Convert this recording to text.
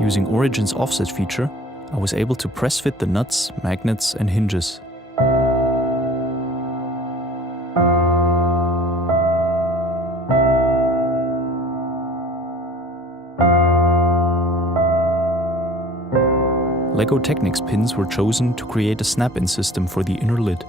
Using Origin's offset feature, I was able to press fit the nuts, magnets, and hinges. LEGO Technics pins were chosen to create a snap-in system for the inner lid.